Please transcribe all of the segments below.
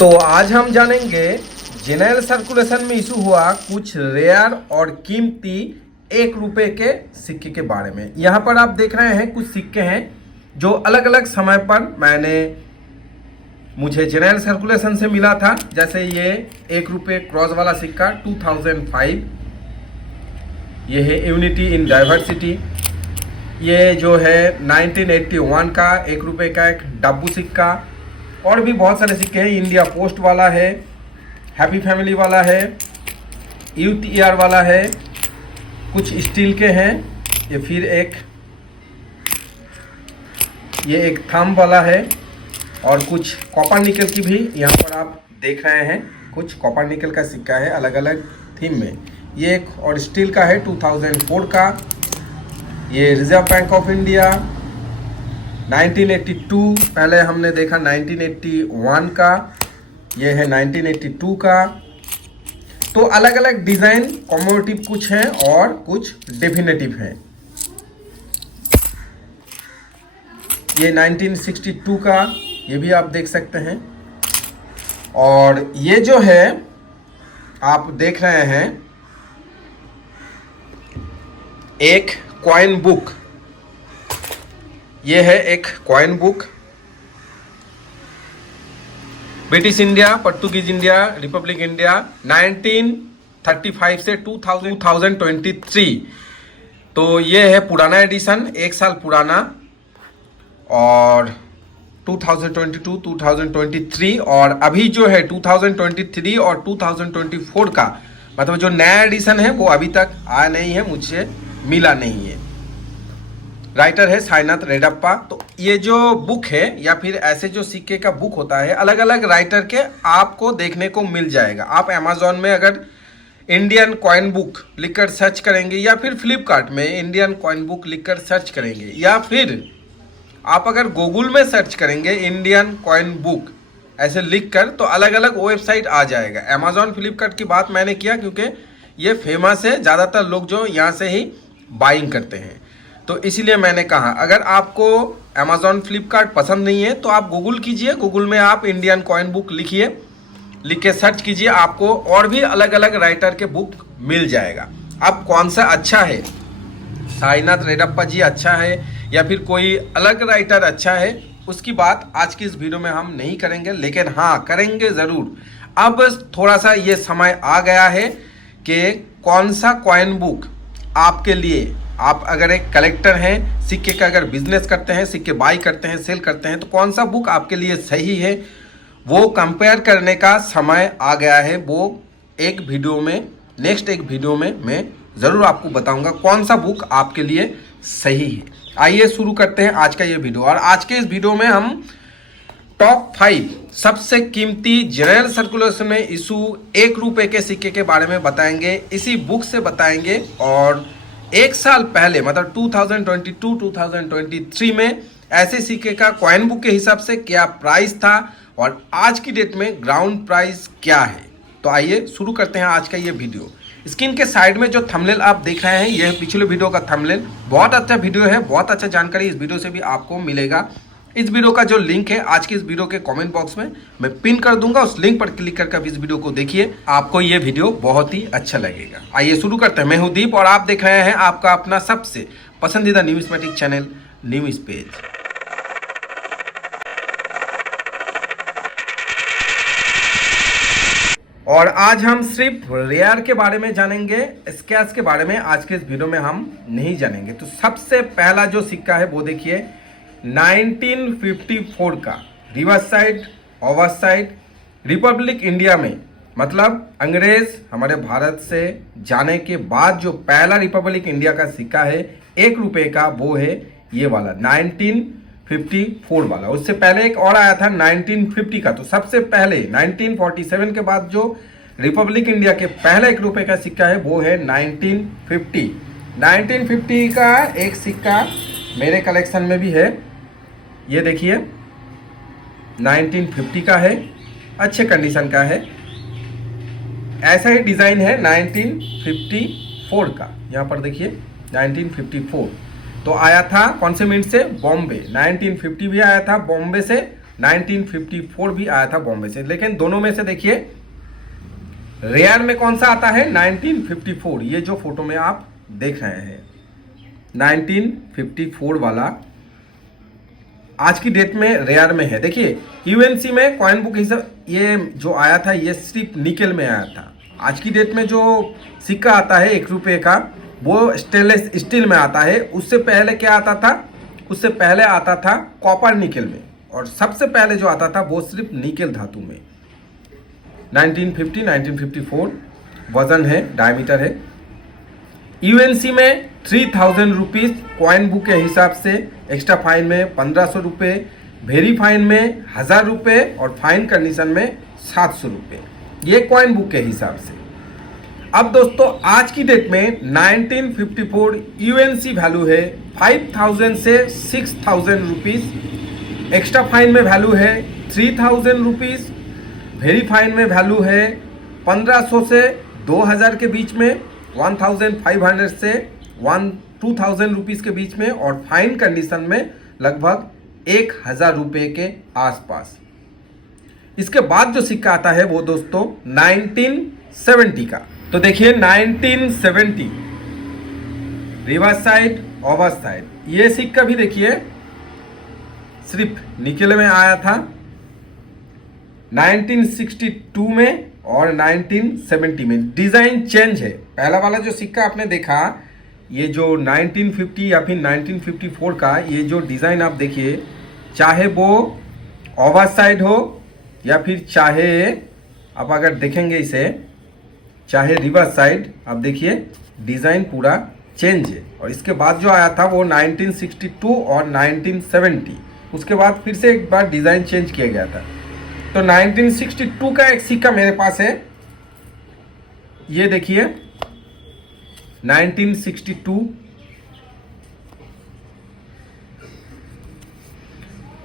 तो आज हम जानेंगे जनरल सर्कुलेशन में इशू हुआ कुछ रेयर और कीमती 1 रुपए के सिक्के के बारे में। यहाँ पर आप देख रहे हैं कुछ सिक्के हैं जो अलग अलग समय पर मुझे जनरल सर्कुलेशन से मिला था। जैसे ये 1 रुपए क्रॉस वाला सिक्का 2005, ये है यूनिटी इन डाइवर्सिटी। ये जो है 1981 का 1 रुपए का एक डब्बू सिक्का। और भी बहुत सारे सिक्के हैं, इंडिया पोस्ट वाला है, हैप्पी फैमिली वाला है, यूथ ईयर वाला है, कुछ स्टील के हैं, ये फिर ये एक थंब वाला है और कुछ कॉपर निकल की भी यहाँ पर आप देख रहे हैं। कुछ कॉपर निकल का सिक्का है अलग अलग थीम में। ये एक और स्टील का है 2004 का। ये रिजर्व बैंक ऑफ इंडिया 1982, पहले हमने देखा 1981 का, ये है 1982 का। तो अलग अलग डिजाइन कॉमोडेटिव कुछ हैं और कुछ डेफिनेटिव हैं। ये 1962 का, ये भी आप देख सकते हैं। और ये जो है आप देख रहे हैं एक कॉइन बुक, ये है एक coin book. British India, Portuguese India, Republic India 1935 से 2023। तो ये है पुराना एडिशन, 1 साल पुराना। और 2022, 2023 और अभी जो है 2023 और 2024 का मतलब जो नया एडिशन है वो अभी तक आया नहीं है, मुझे मिला नहीं है। राइटर है साईनाथ रेड्डप्पा। तो ये जो बुक है या फिर ऐसे जो सिक्के का बुक होता है अलग अलग राइटर के आपको देखने को मिल जाएगा। आप अमेजोन में अगर इंडियन कॉइन बुक लिखकर सर्च करेंगे या फिर फ्लिपकार्ट में इंडियन कॉइन बुक लिखकर सर्च करेंगे या फिर आप अगर गूगल में सर्च करेंगे इंडियन कॉइन बुक ऐसे लिखकर तो अलग अलग वेबसाइट आ जाएगा। अमेजोन फ्लिपकार्ट की बात मैंने किया क्योंकि ये फेमस है, ज़्यादातर लोग जो यहाँ से ही बाइंग करते हैं। तो इसीलिए मैंने कहा अगर आपको अमेजोन फ्लिपकार्ट पसंद नहीं है तो आप गूगल कीजिए, गूगल में आप इंडियन कॉइन बुक लिखिए, लिख के सर्च कीजिए, आपको और भी अलग अलग राइटर के बुक मिल जाएगा। अब कौन सा अच्छा है, साईनाथ रेड्डप्पा जी अच्छा है या फिर कोई अलग राइटर अच्छा है, उसकी बात आज की इस वीडियो में हम नहीं करेंगे, लेकिन हाँ करेंगे ज़रूर। अब थोड़ा सा ये समय आ गया है कि कौन सा कॉइन बुक आपके लिए, आप अगर एक कलेक्टर हैं, सिक्के का अगर बिजनेस करते हैं, सिक्के बाई करते हैं, सेल करते हैं, तो कौन सा बुक आपके लिए सही है वो कंपेयर करने का समय आ गया है। वो एक वीडियो में, नेक्स्ट एक वीडियो में मैं ज़रूर आपको बताऊंगा कौन सा बुक आपके लिए सही है। आइए शुरू करते हैं आज का ये वीडियो। और आज के इस वीडियो में हम टॉप 5 सबसे कीमती जनरल सर्कुलेशन में इशू 1 रुपए के सिक्के के बारे में बताएंगे, इसी बुक से बताएंगे। और 1 साल पहले मतलब 2022-2023 में ऐसे सिक्के का कॉइन बुक के हिसाब से क्या प्राइस था और आज की डेट में ग्राउंड प्राइस क्या है। तो आइए शुरू करते हैं आज का ये वीडियो। स्क्रीन के साइड में जो थंबनेल आप देख रहे हैं यह पिछले वीडियो का थंबनेल, बहुत अच्छा वीडियो है, बहुत अच्छा जानकारी इस वीडियो से भी आपको मिलेगा। इस वीडियो का जो लिंक है आज की इस वीडियो के कमेंट बॉक्स में मैं पिन कर दूंगा, उस लिंक पर क्लिक करके इस वीडियो को देखिए, आपको ये वीडियो बहुत ही अच्छा लगेगा। आइए शुरू करते हैं। मैं हूं दीप और आप देख रहे हैं आपका अपना सबसे पसंदीदा न्यूमिस्मेटिक चैनल न्यूज पेज। और आज हम सिर्फ रेयर के बारे में जानेंगे, स्कैच के बारे में आज के इस वीडियो में हम नहीं जानेंगे। तो सबसे पहला जो सिक्का है वो देखिए 1954 का, reverse side, over side, Republic India में, मतलब अंग्रेज हमारे भारत से जाने के बाद जो पहला रिपब्लिक इंडिया का सिक्का है 1 रुपए का, वो है ये वाला 1954 वाला। उससे पहले एक और आया था 1950 का। तो सबसे पहले 1947 के बाद जो रिपब्लिक इंडिया के पहला 1 रुपए का सिक्का है वो है 1950। 1950 का एक सिक्का मेरे कलेक्शन में भी है, ये देखिए 1950 का है, अच्छे कंडीशन का है। ऐसा ही डिज़ाइन है 1954 का, यहाँ पर देखिए 1954। तो आया था कौन से मिनट से, बॉम्बे। 1950 भी आया था बॉम्बे से 1954 भी आया था बॉम्बे से। लेकिन दोनों में से देखिए रेयर में कौन सा आता है, 1954। ये जो फोटो में आप देख रहे हैं 1954 वाला आज की डेट में रेयर में है। देखिए यूएनसी में कॉइन बुक हिसाब ये जो आया था ये सिर्फ निकेल में आया था। आज की डेट में जो सिक्का आता है 1 रुपये का वो स्टेनलेस स्टील में आता है। उससे पहले क्या आता था, उससे पहले आता था कॉपर निकेल में, और सबसे पहले जो आता था वो सिर्फ निकेल धातु में। 1954 वजन है, डायमीटर है। यूएनसी में 3000 रुपीज़ कॉइन बुक के हिसाब से, एक्स्ट्रा फाइन में 1500 रुपये, वेरी फाइन में 1000 रुपये और फाइन कंडीशन में 700 रुपये, ये कॉइन बुक के हिसाब से। अब दोस्तों आज की डेट में 1954 यूएनसी वैल्यू है 5000 से 6000 रुपीज़, एक्स्ट्रा फाइन में वैल्यू है 3000 रुपीज़, वेरी फाइन में वैल्यू है 1500 से 2000 के बीच में, 1500 से 2000 रुपीज़ के बीच में, और फाइन कंडीशन में लगभग 1000 रुपये के आसपास। इसके बाद जो सिक्का आता है वो दोस्तों 1970 का। तो देखिए 1970 रिवर्स साइड ओवर साइड, ये सिक्का भी देखिए सिर्फ निकेल में आया था 1962 में और 1970 में। डिजाइन चेंज है। पहला वाला जो सिक्का आपने देखा ये जो 1950 या फिर 1954 का ये जो डिजाइन आप देखिए, चाहे वो ओवर साइड हो या फिर चाहे आप अगर देखेंगे इसे चाहे रिवर्स साइड, आप देखिए डिजाइन पूरा चेंज है। और इसके बाद जो आया था वो 1962 और 1970, उसके बाद फिर से एक बार डिजाइन चेंज किया गया था। तो 1962 का एक सिक्का मेरे पास है, ये देखिए 1962,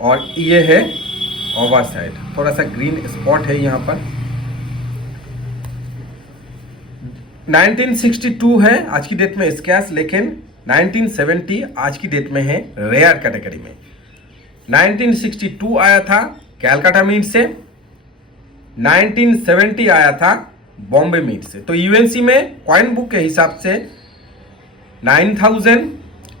और ये है ओवर साइड, थोड़ा सा ग्रीन स्पॉट है यहाँ पर। 1962 है आज की डेट में स्कैश, लेकिन 1970 आज की डेट में है रेयर कैटेगरी में। 1962 आया था कैलकाटा मीट से, 1970 आया था बॉम्बे मीट से। तो यूएनसी में कॉइन बुक के हिसाब से 9000,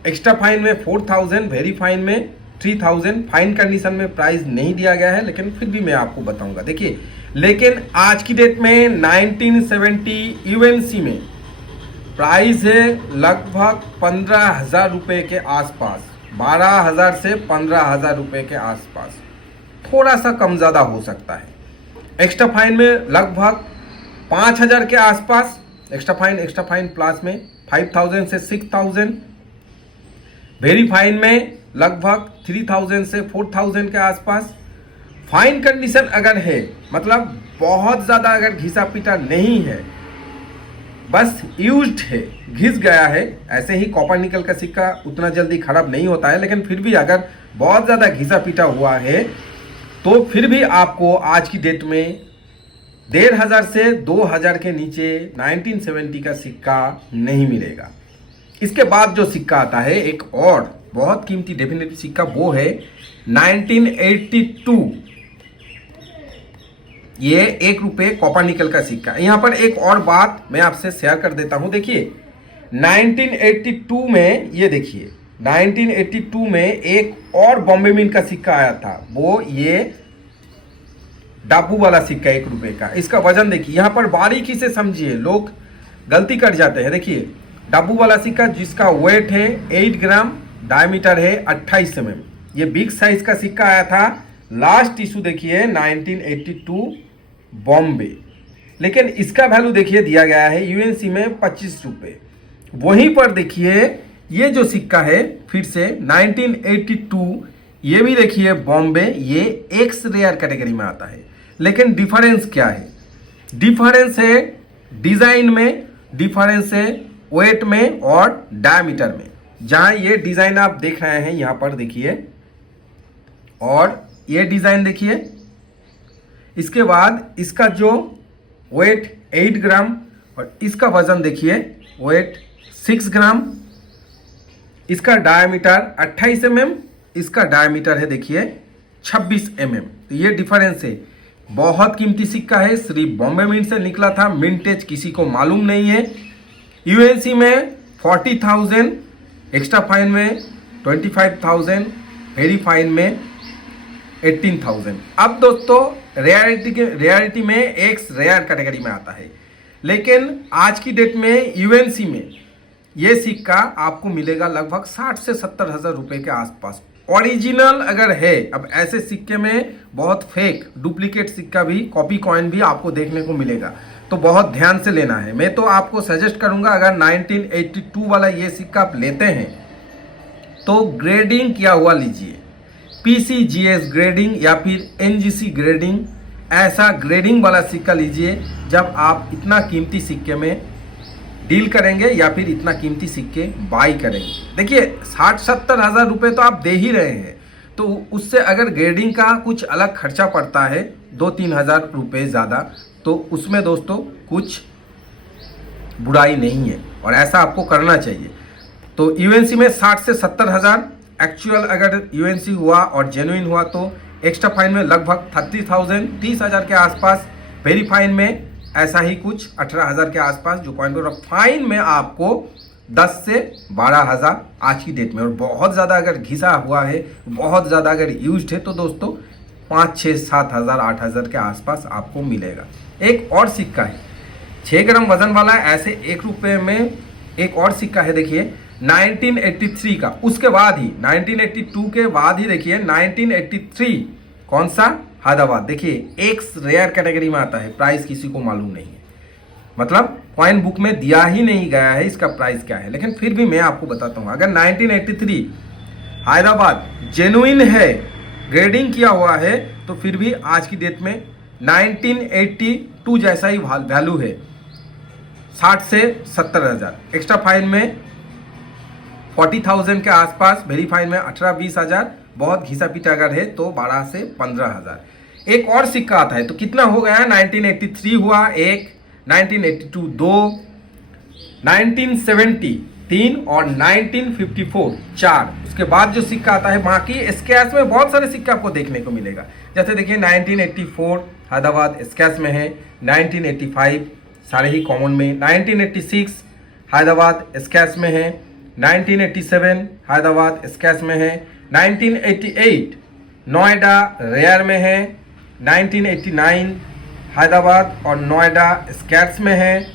एक्स्ट्रा फाइन में 4000, वेरी फाइन में 3000, फाइन कंडीशन में प्राइस नहीं दिया गया है, लेकिन फिर भी मैं आपको बताऊंगा। देखिए लेकिन आज की डेट में 1970 यूएनसी में प्राइस है लगभग 15,000 रुपये के आसपास, 12,000 से 15,000 रुपये के आसपास, थोड़ा सा कम ज़्यादा हो सकता है। एक्स्ट्रा फाइन में लगभग 5,000 के आसपास, एक्स्ट्रा फाइन प्लस में 5,000 से 6,000, वेरी फाइन में लगभग 3,000 से 4,000 के आसपास। फाइन कंडीशन अगर है, मतलब बहुत ज़्यादा अगर घिसा पीटा नहीं है, बस यूज्ड है, घिस गया है, ऐसे ही कॉपर निकल का सिक्का उतना जल्दी खराब नहीं होता है, लेकिन फिर भी अगर बहुत ज़्यादा घिसा पीटा हुआ है तो फिर भी आपको आज की डेट में 1,500 से 2,000 के नीचे 1970 का सिक्का नहीं मिलेगा। इसके बाद जो सिक्का आता है एक और बहुत कीमती डेफिनेटिव सिक्का, वो है 1982। ये 1 रुपये कॉपर निकल का सिक्का। यहाँ पर एक और बात मैं आपसे शेयर कर देता हूँ। देखिए 1982 में, ये देखिए 1982 में एक और बॉम्बे मिंट का सिक्का आया था, वो ये डाबू वाला सिक्का 1 रुपये का। इसका वजन देखिए, यहाँ पर बारीकी से समझिए, लोग गलती कर जाते हैं। देखिए डाबू वाला सिक्का जिसका वेट है 8 ग्राम, डायमीटर है 28 mm, ये बिग साइज का सिक्का आया था। लास्ट इशू देखिए 1982 बॉम्बे, लेकिन इसका वैल्यू देखिए दिया गया है यूएनसी में 25 रुपये। वहीं पर देखिए ये जो सिक्का है फिर से 1982, ये भी देखिए बॉम्बे, ये एक्स रेयर कैटेगरी में आता है। लेकिन डिफरेंस क्या है? डिफरेंस है डिजाइन में, डिफरेंस है वेट में और डायमीटर में। जहां ये डिजाइन आप देख रहे हैं यहाँ पर देखिए, और ये डिजाइन देखिए, इसके बाद इसका जो वेट 8 ग्राम और इसका वजन देखिए वेट 6 ग्राम, इसका डायमीटर 28 mm, इसका डायमीटर है देखिए 26 mm। तो ये डिफरेंस है, बहुत कीमती सिक्का है, सिर्फ बॉम्बे मिंट से निकला था, मिंटेज किसी को मालूम नहीं है। यूएनसी में 40,000, एक्स्ट्रा फाइन में 25,000, वेरी फाइन में 18,000। अब दोस्तों रेयरिटी में एक्स रेयर कैटेगरी में आता है, लेकिन आज की डेट में यूएनसी में ये सिक्का आपको मिलेगा लगभग 60 से 70 हज़ार रुपये के आसपास। ओरिजिनल अगर है, अब ऐसे सिक्के में बहुत फेक डुप्लीकेट सिक्का भी, कॉपी कॉइन भी आपको देखने को मिलेगा, तो बहुत ध्यान से लेना है। मैं तो आपको सजेस्ट करूंगा, अगर 1982 वाला ये सिक्का आप लेते हैं तो ग्रेडिंग किया हुआ लीजिए, पीसीजीएस ग्रेडिंग या फिर एनजीसी ग्रेडिंग, ऐसा ग्रेडिंग वाला सिक्का लीजिए जब आप इतना कीमती सिक्के में डील करेंगे या फिर इतना कीमती सिक्के बाई करेंगे। देखिए 60-70 हज़ार रुपये तो आप दे ही रहे हैं, तो उससे अगर ग्रेडिंग का कुछ अलग खर्चा पड़ता है 2-3 हज़ार रुपये ज़्यादा, तो उसमें दोस्तों कुछ बुराई नहीं है और ऐसा आपको करना चाहिए। तो यूएनसी में 60 से 70 हज़ार, एक्चुअल अगर यूएनसी हुआ और जेन्युइन हुआ तो एक्स्ट्रा फाइन में लगभग 30,000, 30 हज़ार के आसपास, वेरी फाइन में ऐसा ही कुछ 18 हज़ार के आसपास जो कॉइन पर, फाइन में आपको 10 से 12 हज़ार आज की डेट में। और बहुत ज़्यादा अगर घिसा हुआ है, बहुत ज़्यादा अगर यूज्ड है, तो दोस्तों 5, 6, 7 हज़ार, 8 हज़ार के आसपास आपको मिलेगा। एक और सिक्का है 6 ग्राम वजन वाला, ऐसे 1 रुपये में एक और सिक्का है, देखिए 1983 का, उसके बाद ही 1982 के बाद ही देखिए 1983, कौन सा, हैदराबाद। देखिए एक्स रेयर कैटेगरी में आता है, प्राइस किसी को मालूम नहीं है, मतलब कॉइन बुक में दिया ही नहीं गया है इसका प्राइस क्या है, लेकिन फिर भी मैं आपको बताता हूँ। अगर 1983 हैदराबाद जेन्युइन है, ग्रेडिंग किया हुआ है, तो फिर भी आज की डेट में 1982 जैसा ही वैल्यू है, 60 से 70 हज़ार, एक्स्ट्रा फाइन में 40,000 के आसपास, वेरी फाइन में 18-20 हज़ार, बहुत घिसा पीटा अगर है तो 12 से 15 हज़ार। एक और सिक्का आता है, तो कितना हो गया, 1983 हुआ एक, 1982 2, 1970 3 और 1954 4। उसके बाद जो सिक्का आता है, बाकी स्कैच में बहुत सारे सिक्के आपको देखने को मिलेगा, जैसे देखिए 1984 हैदराबाद स्कैच में है, 1985 सारे ही कॉमन में, 1986 हैदराबाद स्कैच में है, 1987 हैदराबाद स्कैच में है, 1988 नोएडा रेयर में है, 1989 हैदराबाद और नोएडा स्कैट्स में है,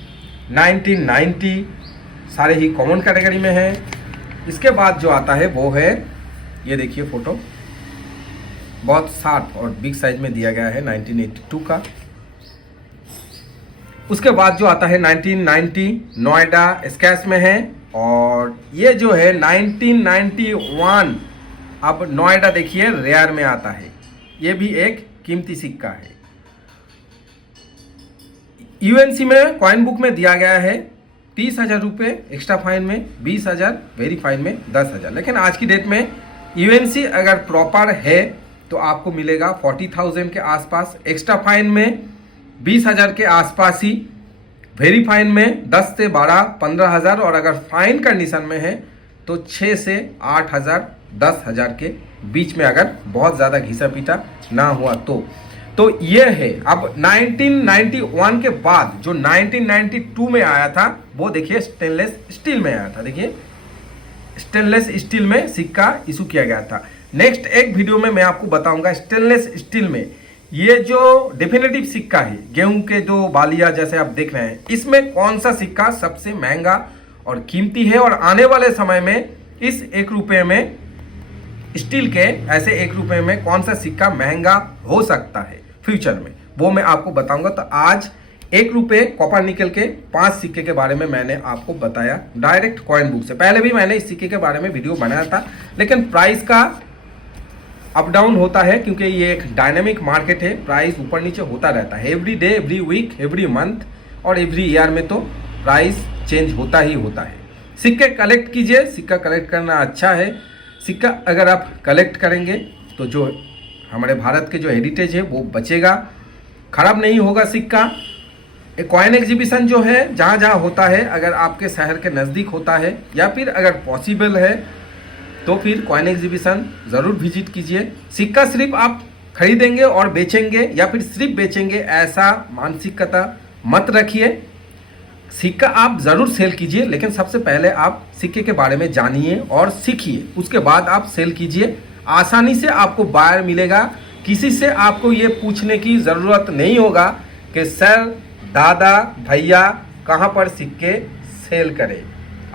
1990 सारे ही कॉमन कैटेगरी में है। इसके बाद जो आता है वो है, ये देखिए फोटो, बहुत शार्प और बिग साइज में दिया गया है 1982 का। उसके बाद जो आता है 1990 नोएडा स्कैच में है, और ये जो है 1991 अब नोएडा देखिए रेयर में आता है, ये भी एक कीमती सिक्का है। यूएनसी में कॉइन बुक में दिया गया है 30 हज़ार रुपये, एक्स्ट्रा फाइन में 20 हज़ार, वेरी फाइन में 10 हज़ार, लेकिन आज की डेट में यूएनसी अगर प्रॉपर है तो आपको मिलेगा 40,000 के आसपास, एक्स्ट्रा फाइन में 20 हज़ार के आसपास ही, वेरी फाइन में 10 से 12-15 हज़ार, और अगर फाइन कंडीशन में है तो 6 से 8 हज़ार 10 हज़ार के बीच में, अगर बहुत ज़्यादा घिसा पीटा ना हुआ तो ये है। अब 1991 के बाद जो 1992 में आया था वो देखिए स्टेनलेस स्टील में आया था, देखिए स्टेनलेस स्टील में सिक्का इशू किया गया था। नेक्स्ट एक वीडियो में मैं आपको बताऊंगा स्टेनलेस स्टील में ये जो डेफिनेटिव सिक्का है, गेहूं के जो बालिया जैसे आप देख रहे हैं, इसमें कौन सा सिक्का सबसे महंगा और कीमती है, और आने वाले समय में इस 1 रुपये में स्टील के ऐसे 1 रुपये में कौन सा सिक्का महंगा हो सकता है फ्यूचर में, वो मैं आपको बताऊंगा। तो आज 1 रुपये कॉपर निकल के 5 सिक्के के बारे में मैंने आपको बताया डायरेक्ट कॉइन बुक से। पहले भी मैंने इस सिक्के के बारे में वीडियो बनाया था, लेकिन प्राइस का अप डाउन होता है क्योंकि ये एक डायनेमिक मार्केट है, प्राइस ऊपर नीचे होता रहता है every day, every week, every month और एवरी ईयर में, तो प्राइस चेंज होता ही होता है। सिक्के कलेक्ट कीजिए, सिक्का कलेक्ट करना अच्छा है। सिक्का अगर आप कलेक्ट करेंगे तो जो हमारे भारत के जो हेरिटेज है वो बचेगा, खराब नहीं होगा सिक्का। एक कॉइन एग्जीबिशन जो है जहाँ जहाँ होता है, अगर आपके शहर के नज़दीक होता है या फिर अगर पॉसिबल है तो फिर कॉइन एग्जीबिशन ज़रूर विजिट कीजिए। सिक्का सिर्फ आप खरीदेंगे और बेचेंगे या फिर सिर्फ बेचेंगे ऐसा मानसिकता मत रखिए। सिक्का आप ज़रूर सेल कीजिए, लेकिन सबसे पहले आप सिक्के के बारे में जानिए और सीखिए, उसके बाद आप सेल कीजिए। आसानी से आपको बायर मिलेगा, किसी से आपको ये पूछने की ज़रूरत नहीं होगा कि सर, दादा, भैया कहाँ पर सिक्के सेल करें,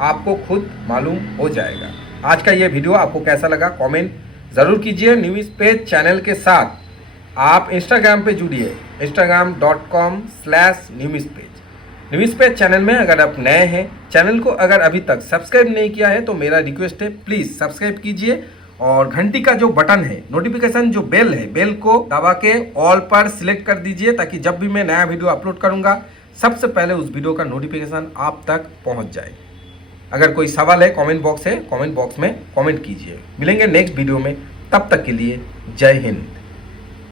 आपको खुद मालूम हो जाएगा। आज का ये वीडियो आपको कैसा लगा कमेंट ज़रूर कीजिए। न्यूज़ पेज चैनल के साथ आप इंस्टाग्राम पे जुड़िए, instagram.com/newspeज। न्यूज़ पेज चैनल में अगर आप नए हैं, चैनल को अगर अभी तक सब्सक्राइब नहीं किया है तो मेरा रिक्वेस्ट है, प्लीज़ सब्सक्राइब कीजिए और घंटी का जो बटन है, नोटिफिकेशन जो बेल है, बेल को दबा के ऑल पर सिलेक्ट कर दीजिए, ताकि जब भी मैं नया वीडियो अपलोड करूंगा सबसे पहले उस वीडियो का नोटिफिकेशन आप तक पहुंच जाए। अगर कोई सवाल है कमेंट बॉक्स में कमेंट कीजिए। मिलेंगे नेक्स्ट वीडियो में, तब तक के लिए जय हिंद।